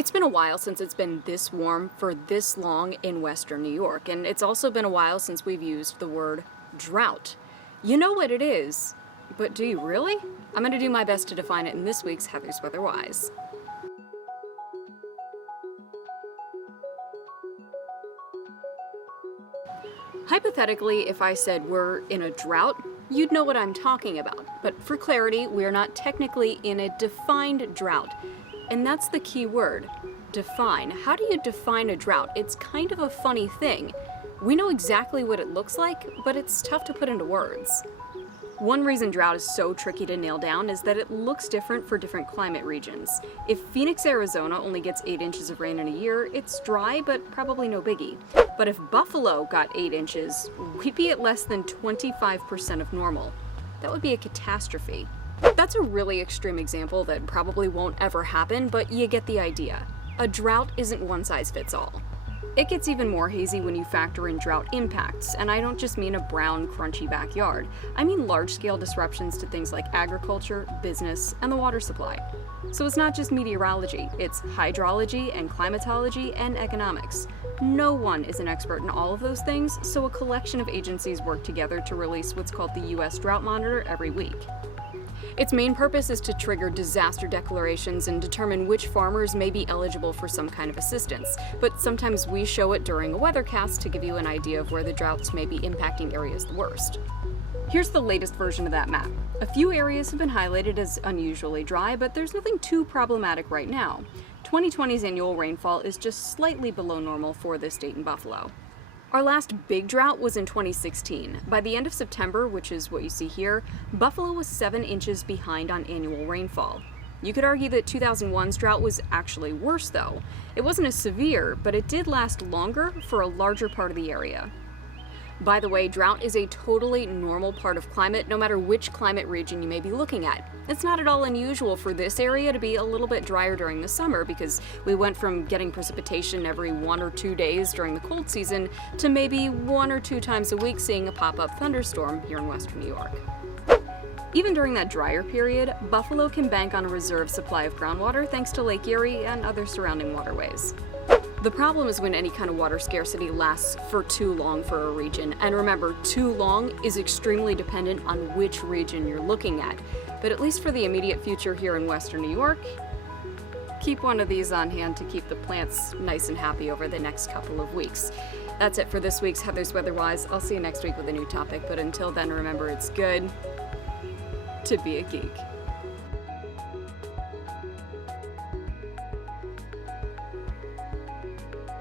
It's been a while since it's been this warm for this long in western New York, and it's also been a while since we've used the word drought. You know what it is, but do you really? I'm going to do my best to define it in this week's Heather's Weather Wise. Hypothetically, if I said we're in a drought, you'd know what I'm talking about. But for clarity, we're not technically in a defined drought. And that's the key word, define. How do you define a drought? It's kind of a funny thing. We know exactly what it looks like, but it's tough to put into words. One reason drought is so tricky to nail down is that it looks different for different climate regions. If Phoenix, Arizona only gets 8 inches of rain in a year, it's dry, but probably no biggie. But if Buffalo got 8 inches, we'd be at less than 25% of normal. That would be a catastrophe. That's a really extreme example that probably won't ever happen, but you get the idea. A drought isn't one size fits all. It gets even more hazy when you factor in drought impacts, and I don't just mean a brown, crunchy backyard. I mean large-scale disruptions to things like agriculture, business, and the water supply. So it's not just meteorology, it's hydrology and climatology and economics. No one is an expert in all of those things, so a collection of agencies work together to release what's called the U.S. Drought Monitor every week. Its main purpose is to trigger disaster declarations and determine which farmers may be eligible for some kind of assistance, but sometimes we show it during a weathercast to give you an idea of where the droughts may be impacting areas the worst. Here's the latest version of that map. A few areas have been highlighted as unusually dry, but there's nothing too problematic right now. 2020's annual rainfall is just slightly below normal for this date in Buffalo. Our last big drought was in 2016. By the end of September, which is what you see here, Buffalo was 7 inches behind on annual rainfall. You could argue that 2001's drought was actually worse though. It wasn't as severe, but it did last longer for a larger part of the area. By the way, drought is a totally normal part of climate, no matter which climate region you may be looking at. It's not at all unusual for this area to be a little bit drier during the summer because we went from getting precipitation every 1 or 2 days during the cold season to maybe 1 or 2 times a week seeing a pop-up thunderstorm here in western New York. Even during that drier period, Buffalo can bank on a reserve supply of groundwater thanks to Lake Erie and other surrounding waterways. The problem is when any kind of water scarcity lasts for too long for a region. And remember, too long is extremely dependent on which region you're looking at. But at least for the immediate future here in western New York, keep one of these on hand to keep the plants nice and happy over the next couple of weeks. That's it for this week's Heather's Weather Wise. I'll see you next week with a new topic, but until then, remember it's good to be a geek.